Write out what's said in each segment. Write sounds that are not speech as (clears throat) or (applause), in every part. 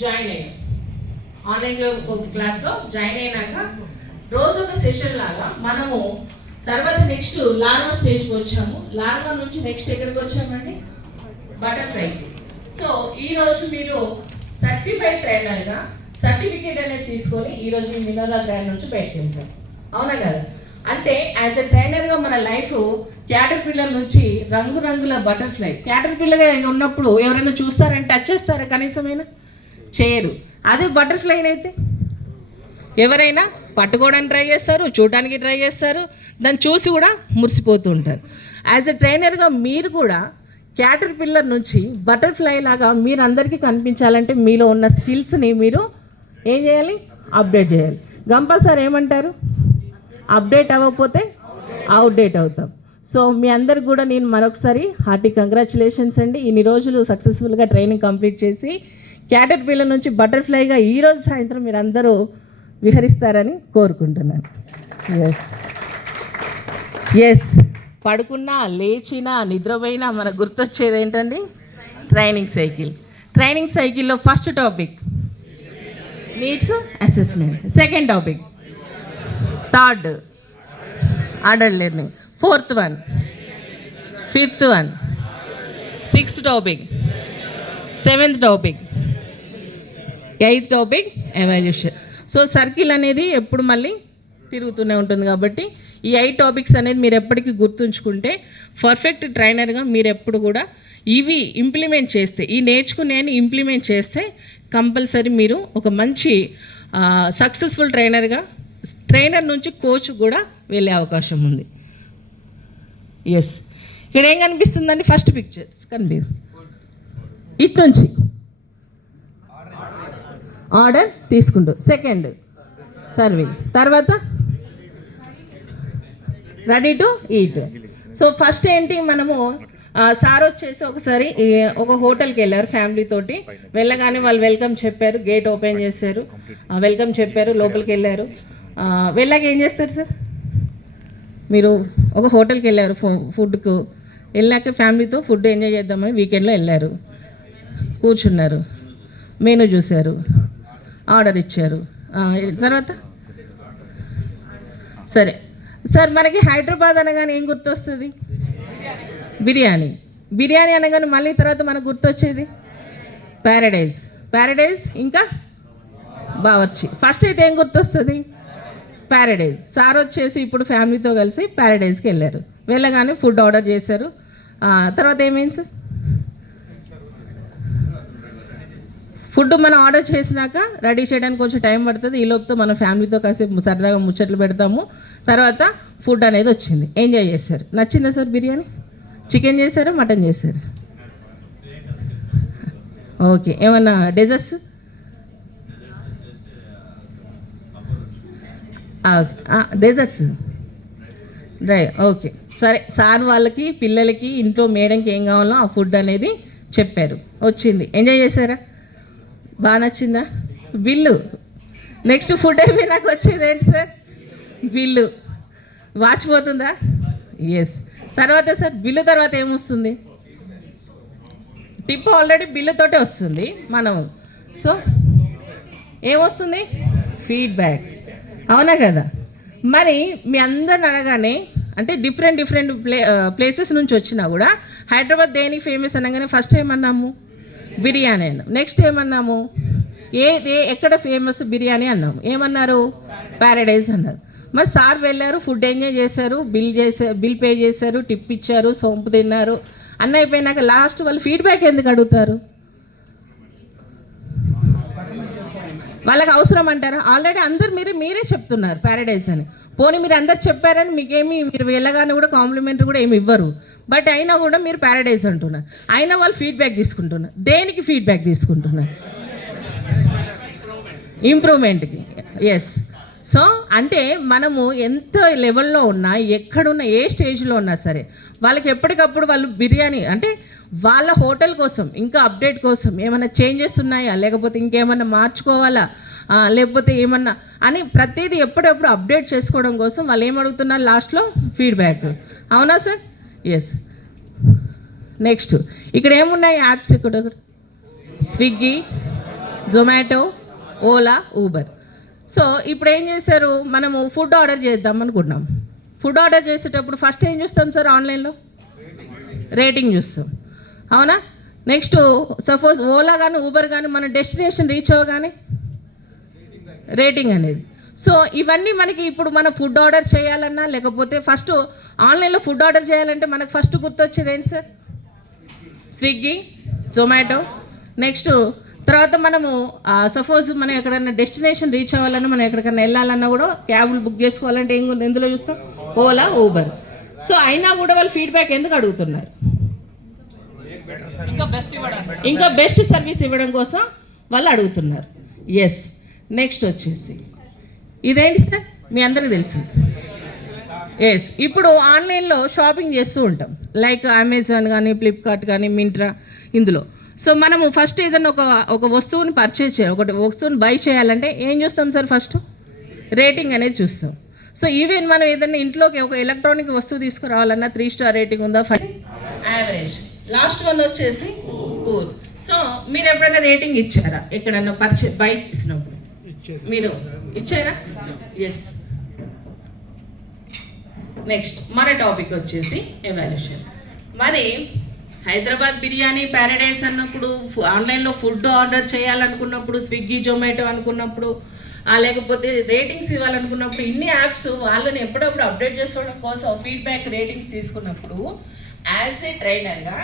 Join అయ్యాం. ఆన్లైన్లో ఒక క్లాస్లో జాయిన్ అయినాక రోజు ఒక సెషన్ లాగా మనము తర్వాత నెక్స్ట్ లార్వా స్టేజ్కి వచ్చాము. లార్వా నుంచి నెక్స్ట్ ఎక్కడికి వచ్చామండి? బటర్ఫ్లైకి సో ఈ రోజు మీరు సర్టిఫైడ్ ట్రైనర్గా సర్టిఫికేట్ అనేది తీసుకొని ఈ రోజు ఈ మినోరా గ్రాండ్ నుంచి బయటకు వెళ్తాం. అవునా కదా? అంటే యాజ్ ఎ ట్రైనర్గా మన లైఫ్ క్యాటర్ పిల్లల నుంచి రంగురంగుల బటర్ఫ్లై. క్యాటర్ పిల్లగా ఉన్నప్పుడు ఎవరైనా చూస్తారంటే టచ్ చేస్తారా కనీసమైనా? చేయరు అదే బటర్ఫ్లైనైతే అయితే ఎవరైనా పట్టుకోవడానికి ట్రై చేస్తారు చూడడానికి ట్రై చేస్తారు దాన్ని చూసి కూడా మురిసిపోతూ ఉంటారు. యాజ్ ఎ ట్రైనర్గా మీరు కూడా క్యాటర్ పిల్లర్ నుంచి బటర్ఫ్లై లాగా మీరు అందరికీ కనిపించాలంటే మీలో ఉన్న స్కిల్స్ని మీరు ఏం చేయాలి? అప్డేట్ చేయాలి. గంపా సార్ ఏమంటారు? అప్డేట్ అవ్వకపోతే అవుట్డేట్ అవుతాం. సో మీ అందరికి కూడా నేను మరొకసారి హార్టీ కంగ్రాచులేషన్స్ అండి. ఇన్ని రోజులు సక్సెస్ఫుల్గా ట్రైనింగ్ కంప్లీట్ చేసి క్యాటర్ పిల్ల నుంచి బటర్ఫ్లైగా ఈరోజు సాయంత్రం మీరు అందరూ విహరిస్తారని కోరుకుంటున్నాను. ఎస్ ఎస్ పడుకున్నా లేచినా నిద్రపోయినా మనకు గుర్తొచ్చేది ఏంటండి? ట్రైనింగ్ సైకిల్ ట్రైనింగ్ సైకిల్లో first topic needs assessment second topic third adult learning fourth one fifth one sixth topic seventh topic eighth topic evaluation so circle అనేది ఎప్పుడు మళ్ళీ తిరుగుతూనే ఉంటుంది కాబట్టి ఈ ఐ టాపిక్స్ అనేది మీరు ఎప్పటికీ గుర్తుంచుకుంటే పర్ఫెక్ట్ ట్రైనర్గా మీరు ఎప్పుడు కూడా ఇవి ఇంప్లిమెంట్ చేస్తే ఈ నేర్చుకునే ఇంప్లిమెంట్ చేస్తే కంపల్సరీ మీరు ఒక మంచి సక్సెస్ఫుల్ ట్రైనర్గా ట్రైనర్ నుంచి కోచ్ కూడా వెళ్ళే అవకాశం ఉంది. ఎస్ ఇక్కడ ఏం కనిపిస్తుందండి? ఫస్ట్ పిక్చర్స్ కనిపిస్తుంది ఇటు నుంచి. ఆర్డర్ తీసుకుంటూ. సెకండ్. సర్వింగ్. తర్వాత? Ready to eat. So first ఏంటి మనము సార్ వచ్చేసి ఒకసారి ఒక హోటల్కి వెళ్ళారు ఫ్యామిలీ తోటి. వెళ్ళగానే వాళ్ళు వెల్కమ్ చెప్పారు గేట్ ఓపెన్ చేశారు. వెల్కమ్ చెప్పారు లోపలికి వెళ్ళారు. వెళ్ళాక ఏం చేస్తారు సార్? మీరు ఒక హోటల్కి వెళ్ళారు ఫుడ్కు. వెళ్ళాక ఫ్యామిలీతో ఫుడ్ ఎంజాయ్ చేద్దామని వీకెండ్లో వెళ్ళారు. కూర్చున్నారు. మెనూ చూశారు. ఆర్డర్ ఇచ్చారు. తర్వాత? సరే. సార్ మనకి హైదరాబాద్ అనగానే ఏం గుర్తొస్తుంది? బిర్యానీ. బిర్యానీ అనగానే మళ్ళీ తర్వాత మనకు గుర్తొచ్చేది? ప్యారడైజ్. ప్యారడైజ్ ఇంకా బావర్చి. ఫస్ట్ అయితే ఏం గుర్తొస్తుంది? ప్యారడైజ్. సార్ వచ్చేసి ఇప్పుడు ఫ్యామిలీతో కలిసి ప్యారడైజ్కి వెళ్ళారు. వెళ్ళగానే ఫుడ్ ఆర్డర్ చేశారు. తర్వాత ఏమైంది సార్? ఫుడ్ మనం ఆర్డర్ చేసినాక రెడీ చేయడానికి కొంచెం టైం పడుతుంది. ఈ లోపుతో మన ఫ్యామిలీతో కాసేపు సరదాగా ముచ్చట్లు పెడతాము. తర్వాత ఫుడ్ అనేది వచ్చింది. ఎంజాయ్ చేశారు. నచ్చిందా సార్ బిర్యానీ? చికెన్ చేశారా? మటన్ చేశారు? ఓకే. ఏమన్నా డెజర్ట్స్? డెజర్ట్స్. Dry okay. సరే సార్ వాళ్ళకి పిల్లలకి ఇంట్లో మేడంకి ఏం కావాలో ఆ ఫుడ్ అనేది చెప్పారు. వచ్చింది. ఎంజాయ్ చేశారా? బాగా నచ్చిందా? బిల్లు నెక్స్ట్ ఫుడ్ అయిపోయినాక వచ్చేది ఏంటి సార్? బిల్లు వాచ్ పోతుందా? ఎస్ తర్వాత సార్ బిల్లు తర్వాత ఏమొస్తుంది టిప్ ఆల్రెడీ బిల్లుతోటే వస్తుంది మనం. సో ఏమొస్తుంది ఫీడ్బ్యాక్ అవునా కదా? మరి మీ అందరిని అనగానే అంటే డిఫరెంట్ డిఫరెంట్ ప్లే ప్లేసెస్ నుంచి వచ్చినా కూడా హైదరాబాద్ దేనికి ఫేమస్ అనగానే ఫస్ట్ ఏమన్నాము? బిర్యానీ అన్నాం. నెక్స్ట్ ఏమన్నాము? ఏ ఎక్కడ ఫేమస్ బిర్యానీ అన్నాము ఏమన్నారు? ప్యారడైజ్ అన్నారు. మరి సార్ వెళ్ళారు ఫుడ్ ఎంజాయ్ చేశారు బిల్ చేసే బిల్ పే చేశారు టిప్ ఇచ్చారు సోంపు తిన్నారు. అన్న అయిపోయినాక లాస్ట్ వాళ్ళు ఫీడ్బ్యాక్ ఎందుకు అడుగుతారు? వాళ్ళకి అవసరం అంటారా? ఆల్రెడీ అందరు మీరు మీరే చెప్తున్నారు ప్యారడైజ్ అని. పోనీ మీరు అందరు చెప్పారని మీకేమి మీరు వెళ్ళగానే కూడా కాంప్లిమెంట్ కూడా ఏమి ఇవ్వరు. బట్ అయినా కూడా మీరు ప్యారడైజ్ అంటున్నారు. అయినా వాళ్ళు ఫీడ్బ్యాక్ తీసుకుంటున్నారు. దేనికి ఫీడ్బ్యాక్ తీసుకుంటున్నారు? ఇంప్రూవ్మెంట్కి ఎస్ సో అంటే మనము ఎంత లెవెల్లో ఉన్నా ఎక్కడున్నా ఏ స్టేజ్లో ఉన్నా సరే వాళ్ళకి ఎప్పటికప్పుడు వాళ్ళు బిర్యానీ అంటే వాళ్ళ హోటల్ కోసం ఇంకా అప్డేట్ కోసం ఏమైనా చేంజెస్ ఉన్నాయా? లేకపోతే ఇంకేమన్నా మార్చుకోవాలా? లేకపోతే ఏమన్నా అని ప్రతిదీ ఎప్పుడెప్పుడు అప్డేట్ చేసుకోవడం కోసం వాళ్ళు ఏమడుగుతున్నారు లాస్ట్లో ఫీడ్బ్యాక్ అవునా సార్ ఎస్ నెక్స్ట్ ఇక్కడ ఏమున్నాయి యాప్స్ ఇక్కడ? స్విగ్గీ జొమాటో ఓలా ఊబర్ సో ఇప్పుడు ఏం చేశారు? మనము ఫుడ్ ఆర్డర్ చేద్దాం అనుకున్నాం ఫుడ్ ఆర్డర్ చేసేటప్పుడు ఫస్ట్ ఏం చూస్తాం సార్ ఆన్లైన్లో రేటింగ్ చూస్తాం. అవునా? నెక్స్ట్ సపోజ్ ఓలా కానీ ఊబర్ కానీ మన డెస్టినేషన్ రీచ్ అవ్వగానే రేటింగ్ అనేది. సో ఇవన్నీ మనకి ఇప్పుడు మన ఫుడ్ ఆర్డర్ చేయాలన్నా లేకపోతే ఫస్ట్ ఆన్లైన్లో ఫుడ్ ఆర్డర్ చేయాలంటే మనకు ఫస్ట్ గుర్తొచ్చేది ఏంటి సార్? స్విగ్గీ జొమాటో. నెక్స్ట్ తర్వాత మనము సపోజ్ మనం ఎక్కడైనా డెస్టినేషన్ రీచ్ అవ్వాలన్నా మనం ఎక్కడికైనా వెళ్ళాలన్నా కూడా క్యాబులు బుక్ చేసుకోవాలంటే ఏం ఎందులో చూస్తాం? ఓలా ఊబర్. సో అయినా కూడా వాళ్ళు ఫీడ్బ్యాక్ ఎందుకు అడుగుతున్నారు? ఇంకా బెస్ట్ సర్వీస్ ఇవ్వడం కోసం వాళ్ళు అడుగుతున్నారు. ఎస్ నెక్స్ట్ వచ్చేసి ఇదేంటి సార్? మీ అందరికీ తెలుసు. ఎస్ ఇప్పుడు ఆన్లైన్లో షాపింగ్ చేస్తూ ఉంటాం. లైక్ అమెజాన్ కానీ ఫ్లిప్కార్ట్ కానీ మింట్రా ఇందులో. సో మనము ఫస్ట్ ఏదైనా ఒక ఒక వస్తువుని పర్చేజ్ చేయాలి. ఒకటి వస్తువుని బై చేయాలంటే ఏం చూస్తాం సార్ ఫస్ట్ రేటింగ్ అనేది చూస్తాం. సో ఈవెన్ మనం ఏదైనా ఇంట్లోకి ఒక ఎలక్ట్రానిక్ వస్తువు తీసుకురావాలన్నా త్రీ స్టార్ రేటింగ్ ఉందా? ఫైవ్ యావరేజ్ లాస్ట్ వన్ వచ్చేసి పూర్ సో మీరు ఎప్పుడైనా రేటింగ్ ఇచ్చారా? ఎక్కడన్నా పర్చే బై చేసినప్పుడు? మీరు ఇచ్చారా? ఎస్ నెక్స్ట్ మన టాపిక్ వచ్చేసి ఎవాల్యూషన్ మరి హైదరాబాద్ బిర్యానీ ప్యారడైస్ అన్నప్పుడు ఆన్లైన్లో ఫుడ్ ఆర్డర్ చేయాలనుకున్నప్పుడు స్విగ్గీ జొమాటో అనుకున్నప్పుడు లేకపోతే రేటింగ్స్ ఇవ్వాలనుకున్నప్పుడు ఇన్ని యాప్స్ వాళ్ళని ఎప్పుడప్పుడు అప్డేట్ చేసుకోవడం కోసం ఫీడ్బ్యాక్ రేటింగ్స్ తీసుకున్నప్పుడు యాజ్ ఏ ట్రైనర్గా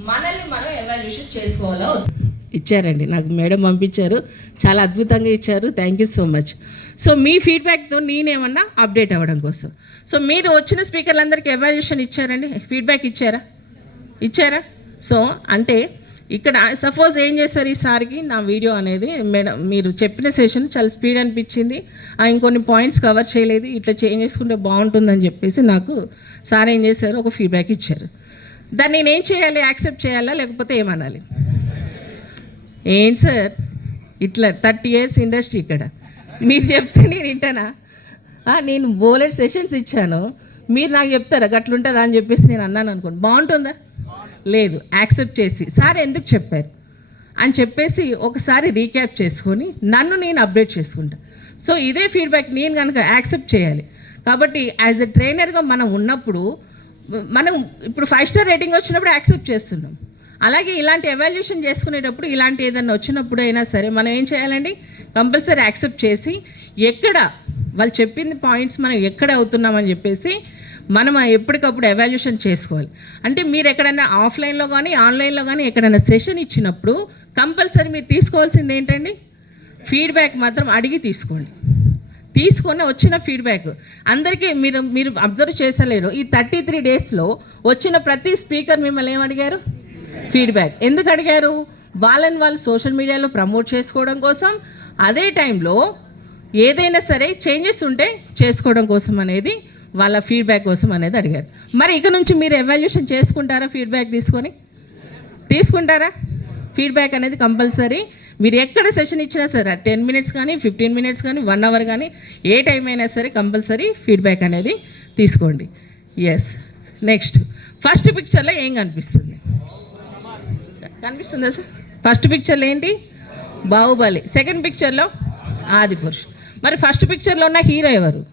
మనల్ని మనం ఎవాల్యూషన్ చేసుకోవాలో ఇచ్చారండి. నాకు మేడం పంపించారు. చాలా అద్భుతంగా ఇచ్చారు. Thank you so much so మీ ఫీడ్బ్యాక్తో నేనేమన్నా అప్డేట్ అవ్వడం కోసం. సో మీరు వచ్చిన స్పీకర్లందరికీ ఎవాల్యుయేషన్ ఇచ్చారండి? ఫీడ్బ్యాక్ ఇచ్చారా? ఇచ్చారా? సో అంటే ఇక్కడ సపోజ్ ఏం చేస్తారు ఈసారికి నా వీడియో అనేది? మేడం మీరు చెప్పిన సెషన్ చాలా స్పీడ్ అనిపించింది. ఆ ఇంకొన్ని పాయింట్స్ కవర్ చేయలేదు. ఇట్లా చేంజ్ చేసుకుంటే బాగుంటుందని చెప్పేసి నాకు సార్ ఏం చేశారు? ఒక ఫీడ్బ్యాక్ ఇచ్చారు. దాన్ని నేను ఏం చేయాలి? యాక్సెప్ట్ చేయాలా? లేకపోతే ఏమనాలి? ఏంటి సార్? ఇట్లా థర్టీ ఇయర్స్ ఇండస్ట్రీ ఇక్కడ. మీరు చెప్తే నేను వింటానా? నేను బోలెడ్ సెషన్స్ ఇచ్చాను. మీరు నాకు చెప్తారా? గట్లుంటుందా అని చెప్పేసి నేను అన్నాను అనుకోండి. బాగుంటుందా? లేదు యాక్సెప్ట్ చేసి. సార్ ఎందుకు చెప్పారు? అని చెప్పేసి ఒకసారి రీక్యాప్ చేసుకొని నన్ను నేను అప్డేట్ చేసుకుంటా. సో ఇదే ఫీడ్బ్యాక్ నేను కనుక యాక్సెప్ట్ చేయాలి. కాబట్టి యాజ్ ఎ ట్రైనర్గా మనం ఉన్నప్పుడు మనం ఇప్పుడు ఫైవ్ స్టార్ రేటింగ్ వచ్చినప్పుడు యాక్సెప్ట్ చేస్తున్నాం. అలాగే ఇలాంటి ఎవాల్యుయేషన్ చేసుకునేటప్పుడు ఇలాంటి ఏదైనా వచ్చినప్పుడు అయినా సరే మనం ఏం చేయాలండి? కంపల్సరీ యాక్సెప్ట్ చేసి ఎక్కడ వాళ్ళు చెప్పింది పాయింట్స్ మనం ఎక్కడ అవుతున్నామని చెప్పేసి మనం ఎప్పటికప్పుడు ఎవాల్యూషన్ చేసుకోవాలి. అంటే మీరు ఎక్కడైనా ఆఫ్లైన్లో కానీ ఆన్లైన్లో కానీ ఎక్కడైనా సెషన్ ఇచ్చినప్పుడు కంపల్సరీ మీరు తీసుకోవాల్సింది ఏంటండి? ఫీడ్బ్యాక్ మాత్రం అడిగి తీసుకోండి. తీసుకొని వచ్చిన ఫీడ్బ్యాక్ అందరికీ మీరు మీరు అబ్జర్వ్ చేసలేరు ఈ థర్టీ త్రీ డేస్లో వచ్చిన ప్రతి స్పీకర్ మిమ్మల్ని ఏం అడిగారు? ఫీడ్బ్యాక్ ఎందుకు అడిగారు? వాళ్ళని వాళ్ళు సోషల్ మీడియాలో ప్రమోట్ చేసుకోవడం కోసం. అదే టైంలో ఏదైనా సరే చేంజెస్ ఉంటే చేసుకోవడం కోసం అనేది వాళ్ళ ఫీడ్బ్యాక్ కోసం అనేది అడిగారు. మరి ఇక నుంచి మీరు ఎవాల్యుయేషన్ చేసుకుంటారా ఫీడ్బ్యాక్ తీసుకొని? తీసుకుంటారా? ఫీడ్బ్యాక్ అనేది కంపల్సరీ మీరు ఎక్కడ సెషన్ ఇచ్చినా సరే టెన్ మినిట్స్ కానీ ఫిఫ్టీన్ మినిట్స్ కానీ వన్ అవర్ కానీ ఏ టైం అయినా సరే కంపల్సరీ ఫీడ్బ్యాక్ అనేది తీసుకోండి. ఎస్ నెక్స్ట్ ఫస్ట్ పిక్చర్లో ఏం కనిపిస్తుంది? కనిపిస్తుందా సార్? ఫస్ట్ పిక్చర్లో ఏంటి? బాహుబలి. సెకండ్ పిక్చర్లో ఆదిపురుష్. మరి ఫస్ట్ పిక్చర్లో ఉన్న హీరో ఎవరు?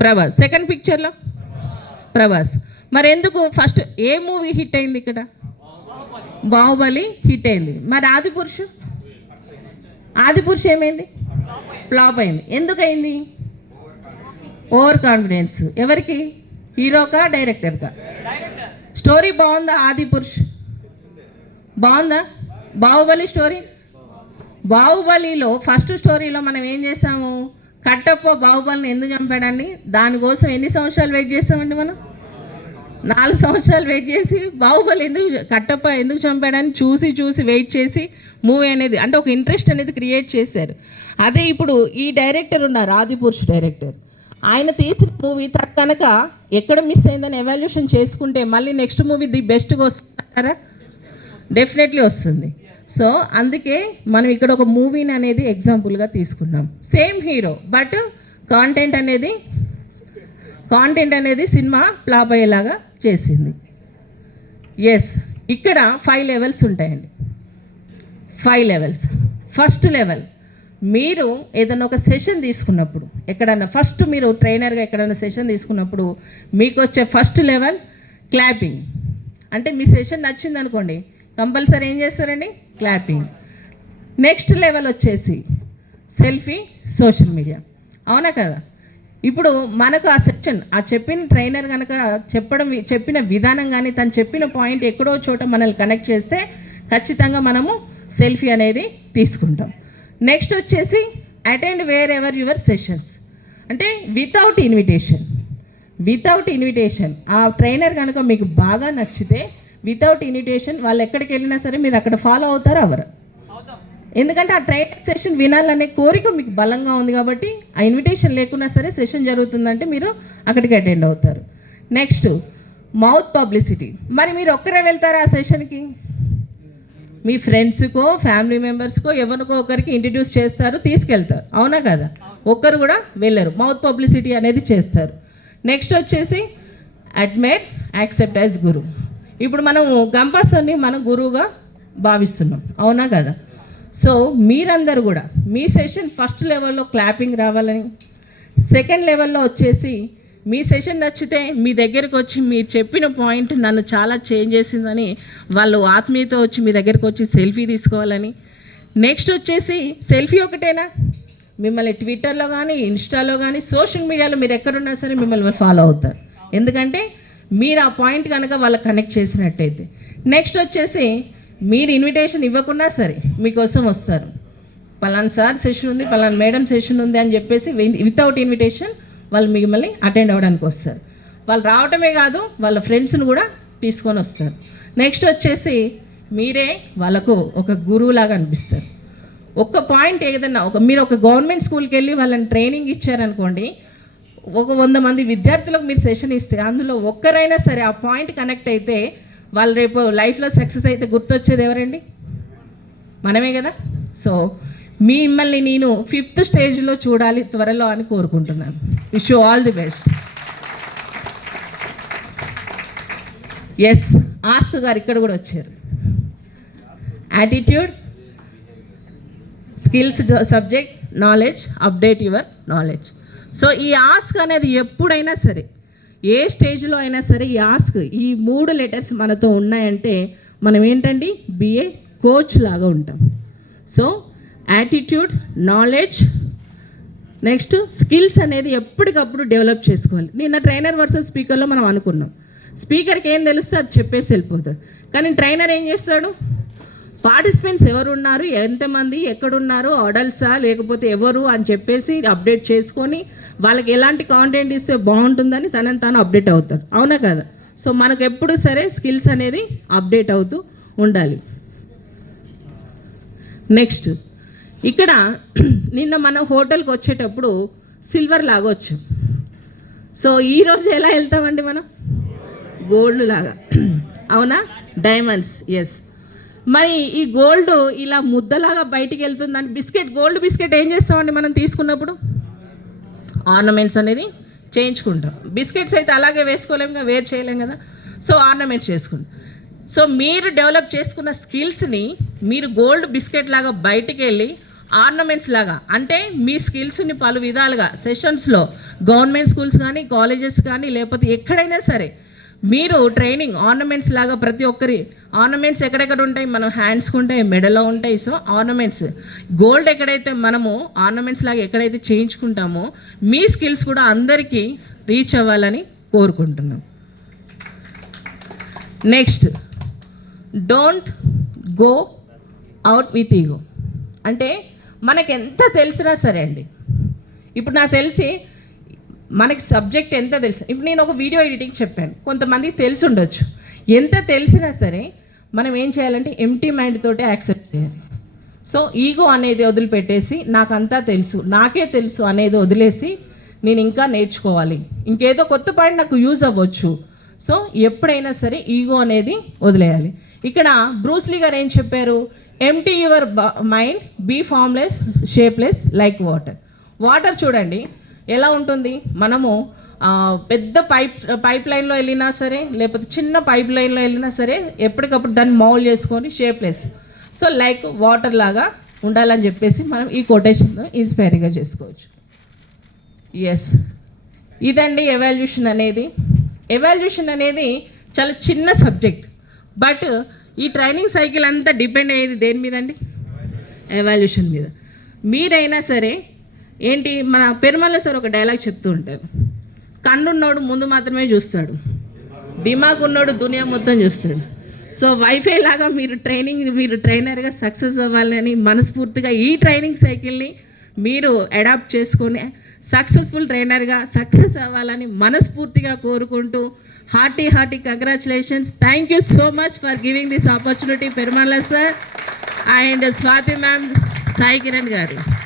ప్రభాస్. సెకండ్ పిక్చర్లో ప్రభాస్. మరి ఎందుకు ఫస్ట్ ఏ మూవీ హిట్ అయింది ఇక్కడ? బాహుబలి హిట్ అయింది. మరి ఆదిపురుషు ఆదిపురుషు ఏమైంది? ఫ్లాప్ అయింది. ఎందుకైంది ఓవర్ కాన్ఫిడెన్స్ ఎవరికి? హీరోకా డైరెక్టర్కా స్టోరీ బాగుందా ఆదిపురుష్ బాగుందా? బాహుబలి స్టోరీ బాహుబలిలో ఫస్ట్ స్టోరీలో మనం ఏం చేసాము? కట్టప్ప బాహుబలిని ఎందుకు చంపాడండి? దానికోసం ఎన్ని సంవత్సరాలు వెయిట్ చేస్తామండి మనం? నాలుగు సంవత్సరాలు వెయిట్ చేసి బాహుబలి ఎందుకు కట్టప్ప ఎందుకు చంపాడని చూసి చూసి వెయిట్ చేసి మూవీ అనేది అంటే ఒక ఇంట్రెస్ట్ అనేది క్రియేట్ చేశారు. అదే ఇప్పుడు ఈ డైరెక్టర్ ఉన్నారు ఆదిపురుష్ డైరెక్టర్ ఆయన తీసిన మూవీ కనుక ఎక్కడ మిస్ అయిందని ఎవాల్యూషన్ చేసుకుంటే మళ్ళీ నెక్స్ట్ మూవీ ది బెస్ట్గా వస్తారా డెఫినెట్లీ వస్తుంది. సో అందుకే మనం ఇక్కడ ఒక మూవీని అనేది ఎగ్జాంపుల్గా తీసుకున్నాం. సేమ్ హీరో బట్ కాంటెంట్ అనేది కాంటెంట్ అనేది సినిమా ఫ్లాప్ అయ్యేలాగా చేసింది. ఎస్ ఇక్కడ ఫైవ్ లెవెల్స్ ఉంటాయండి. ఫైవ్ లెవెల్స్ ఫస్ట్ లెవెల్ మీరు ఏదైనా ఒక సెషన్ తీసుకున్నప్పుడు ఎక్కడన్నా ఫస్ట్ మీరు ట్రైనర్గా ఎక్కడైనా సెషన్ తీసుకున్నప్పుడు మీకు వచ్చే ఫస్ట్ లెవెల్ క్లాపింగ్ అంటే మీ సెషన్ నచ్చింది అనుకోండి కంపల్సరీ ఏం చేస్తారండి? క్లాపింగ్ నెక్స్ట్ లెవెల్ వచ్చేసి సెల్ఫీ సోషల్ మీడియా అవునా కదా? ఇప్పుడు మనకు ఆ సెక్షన్ ఆ చెప్పిన ట్రైనర్ కనుక చెప్పడం చెప్పిన విధానం కానీ తను చెప్పిన పాయింట్ ఎక్కడో చోట మనల్ని కనెక్ట్ చేస్తే ఖచ్చితంగా మనము సెల్ఫీ అనేది తీసుకుంటాం. నెక్స్ట్ వచ్చేసి attend wherever your sessions అంటే వితౌట్ ఇన్విటేషన్ వితౌట్ ఇన్విటేషన్ ఆ ట్రైనర్ కనుక మీకు బాగా నచ్చితే వితౌట్ ఇన్విటేషన్ వాళ్ళు ఎక్కడికి వెళ్ళినా సరే మీరు అక్కడ ఫాలో అవుతారు అవరు ఎందుకంటే ఆ ట్రైనింగ్ సెషన్ వినాలనే కోరిక మీకు బలంగా ఉంది కాబట్టి ఆ ఇన్విటేషన్ లేకున్నా సరే సెషన్ జరుగుతుందంటే మీరు అక్కడికి అటెండ్ అవుతారు. నెక్స్ట్ మౌత్ పబ్లిసిటీ మరి మీరు ఒక్కరే వెళ్తారా ఆ సెషన్కి మీ ఫ్రెండ్స్కో ఫ్యామిలీ మెంబర్స్కో ఎవరికో ఒకరికి ఇంట్రడ్యూస్ చేస్తారు తీసుకెళ్తారు. అవునా కదా? ఒక్కరు కూడా వెళ్ళరు. మౌత్ పబ్లిసిటీ అనేది చేస్తారు. నెక్స్ట్ వచ్చేసి అడ్మైర్ యాక్సెప్ట్ యాజ్ గురు ఇప్పుడు మనం గంపాసర్ని మనం గురువుగా భావిస్తున్నాం. అవునా కదా? సో మీరందరూ కూడా మీ సెషన్ ఫస్ట్ లెవెల్లో క్లాపింగ్ రావాలని సెకండ్ లెవెల్లో వచ్చేసి మీ సెషన్ నచ్చితే మీ దగ్గరకు వచ్చి మీరు చెప్పిన పాయింట్ నన్ను చాలా చేంజ్ చేసిందని వాళ్ళు ఆత్మీయత వచ్చి మీ దగ్గరకు వచ్చి సెల్ఫీ తీసుకోవాలని. నెక్స్ట్ వచ్చేసి సెల్ఫీ ఒకటేనా? మిమ్మల్ని ట్విట్టర్లో కానీ ఇన్స్టాలో కానీ సోషల్ మీడియాలో మీరు ఎక్కడున్నా సరే మిమ్మల్ని ఫాలో అవుతారు. ఎందుకంటే మీరు ఆ పాయింట్ కనుక వాళ్ళకి కనెక్ట్ చేసినట్టయితే. నెక్స్ట్ వచ్చేసి మీరు ఇన్విటేషన్ ఇవ్వకుండా సరే మీకోసం వస్తారు. పలానా సార్ సెషన్ ఉంది పలానా మేడం సెషన్ ఉంది అని చెప్పేసి వితౌట్ ఇన్విటేషన్ వాళ్ళు మిమ్మల్ని అటెండ్ అవ్వడానికి వస్తారు. వాళ్ళు రావటమే కాదు వాళ్ళ ఫ్రెండ్స్ని కూడా తీసుకొని వస్తారు. నెక్స్ట్ వచ్చేసి మీరే వాళ్ళకు ఒక గురువులాగా అనిపిస్తారు. ఒక్క పాయింట్ ఏదన్నా ఒక మీరు ఒక గవర్నమెంట్ స్కూల్కి వెళ్ళి వాళ్ళని ట్రైనింగ్ ఇచ్చారనుకోండి ఒక వంద మంది విద్యార్థులకు మీరు సెషన్ ఇస్తే అందులో ఒక్కరైనా సరే ఆ పాయింట్ కనెక్ట్ అయితే వాళ్ళు రేపు లైఫ్లో సక్సెస్ అయితే గుర్తొచ్చేది ఎవరండి? మనమే కదా? సో మిమ్మల్ని నేను ఫిఫ్త్ స్టేజ్లో చూడాలి త్వరలో అని కోరుకుంటున్నాను. Wish you all the best yes ASK garu ఇక్కడ కూడా వచ్చారు. Attitude skills subject knowledge update your knowledge so ఈ ఆస్క్ అనేది ఎప్పుడైనా సరే ఏ స్టేజ్లో అయినా సరే ఈ ఆస్క్ ఈ మూడు లెటర్స్ మనతో ఉన్నాయంటే మనం ఏంటండి? బిఏ కోచ్ లాగా ఉంటాం. So attitude knowledge next skills అనేది ఎప్పటికప్పుడు డెవలప్ చేసుకోవాలి. నిన్న ట్రైనర్ వర్సెస్ స్పీకర్లో మనం అనుకున్నాం. స్పీకర్కి ఏం తెలుస్తే అది చెప్పేసి వెళ్ళిపోతాడు. కానీ ట్రైనర్ ఏం చేస్తాడు? పార్టిసిపెంట్స్ ఎవరు ఉన్నారు ఎంతమంది? ఎక్కడున్నారు? అడల్ట్సా? లేకపోతే ఎవరు? అని చెప్పేసి అప్డేట్ చేసుకొని వాళ్ళకి ఎలాంటి కాంటెంట్ ఇస్తే బాగుంటుందని తనని తాను అప్డేట్ అవుతాడు. అవునా కదా? సో మనకు ఎప్పుడు సరే స్కిల్స్ అనేది అప్డేట్ అవుతూ ఉండాలి. నెక్స్ట్ ఇక్కడ నిన్న మన హోటల్కి వచ్చేటప్పుడు సిల్వర్ లాగా సో ఈరోజు ఎలా వెళ్తామండి మనం? గోల్డ్ లాగా. (clears throat) అవునా? డైమండ్స్. ఎస్ మరి ఈ గోల్డ్ ఇలా ముద్దలాగా బయటికి వెళ్తుందని బిస్కెట్ గోల్డ్ బిస్కెట్ ఏం చేస్తామండి మనం తీసుకున్నప్పుడు? ఆర్నమెంట్స్ అనేది చేయించుకుంటాం. బిస్కెట్స్ అయితే అలాగే వేసుకోలేం కదా వేర్ చేయలేం కదా. సో ఆర్నమెంట్స్ చేసుకుంటాం. సో మీరు డెవలప్ చేసుకున్న స్కిల్స్ని మీరు గోల్డ్ బిస్కెట్ లాగా బయటికి వెళ్ళి ఆర్నమెంట్స్ లాగా అంటే మీ స్కిల్స్ని పలు విధాలుగా సెషన్స్లో గవర్నమెంట్ స్కూల్స్ కానీ కాలేజెస్ కానీ లేకపోతే ఎక్కడైనా సరే మీరు ట్రైనింగ్ ఆర్నమెంట్స్ లాగా ప్రతి ఒక్కరి ఆర్నమెంట్స్ ఎక్కడెక్కడ ఉంటాయి? మనం హ్యాండ్స్కి ఉంటాయి మెడలో ఉంటాయి. సో ఆర్నమెంట్స్ గోల్డ్ ఎక్కడైతే మనము ఆర్నమెంట్స్ లాగా ఎక్కడైతే చేయించుకుంటామో మీ స్కిల్స్ కూడా అందరికీ రీచ్ అవ్వాలని కోరుకుంటున్నాం. Next don't go out with ego అంటే మనకు ఎంత తెలిసినా సరే అండి. ఇప్పుడు నాకు తెలిసి మనకి సబ్జెక్ట్ ఎంత తెలుసు? ఇప్పుడు నేను ఒక వీడియో ఎడిటింగ్ చెప్పాను. కొంతమందికి తెలిసి ఉండొచ్చు. ఎంత తెలిసినా సరే మనం ఏం చేయాలంటే ఎంటీ మైండ్ తోటే యాక్సెప్ట్ చేయాలి. సో ఈగో అనేది వదిలిపెట్టేసి నాకంతా తెలుసు నాకే తెలుసు అనేది వదిలేసి నేను ఇంకా నేర్చుకోవాలి. ఇంకేదో కొత్త పాయింట్ నాకు యూజ్ అవ్వచ్చు. సో ఎప్పుడైనా సరే ఈగో అనేది వదిలేయాలి. ఇక్కడ బ్రూస్లీ గారు ఏం చెప్పారు? Empty your mind be formless shapeless like water water చూడండి. ఎలా ఉంటుంది? మనము పెద్ద పైప్ పైప్ లైన్లో వెళ్ళినా సరే లేకపోతే చిన్న పైప్ లైన్లో వెళ్ళినా సరే ఎప్పటికప్పుడు దాన్ని మౌల్ చేసుకొని షేప్లెస్. సో లైక్ వాటర్ లాగా ఉండాలని చెప్పేసి మనం ఈ కొటేషన్ ఇన్స్పైరింగ్గా చేసుకోవచ్చు. ఎస్ ఇదండి ఎవాల్యూషన్ అనేది. ఎవాల్యూషన్ అనేది చాలా చిన్న సబ్జెక్ట్ బట్ ఈ ట్రైనింగ్ సైకిల్ అంతా డిపెండ్ అయ్యేది దేని మీద అండి ఎవాల్యూషన్ మీద. మీరైనా సరే ఏంటి? మన పెరుమల సార్ ఒక డైలాగ్ చెప్తూ ఉంటారు. కన్నున్నోడు ముందు మాత్రమే చూస్తాడు. దిమాగ్ ఉన్నోడు దునియా మొత్తం చూస్తాడు. సో వైఫై లాగా మీరు ట్రైనింగ్ మీరు ట్రైనర్గా సక్సెస్ అవ్వాలని మనస్ఫూర్తిగా ఈ ట్రైనింగ్ సైకిల్ని మీరు అడాప్ట్ చేసుకొని సక్సెస్ఫుల్ ట్రైనర్గా సక్సెస్ అవ్వాలని మనస్ఫూర్తిగా కోరుకుంటూ hearty hearty congratulations thank you so much for giving this opportunity Perumala sir. And Swathi ma'am Sai Kiran garu.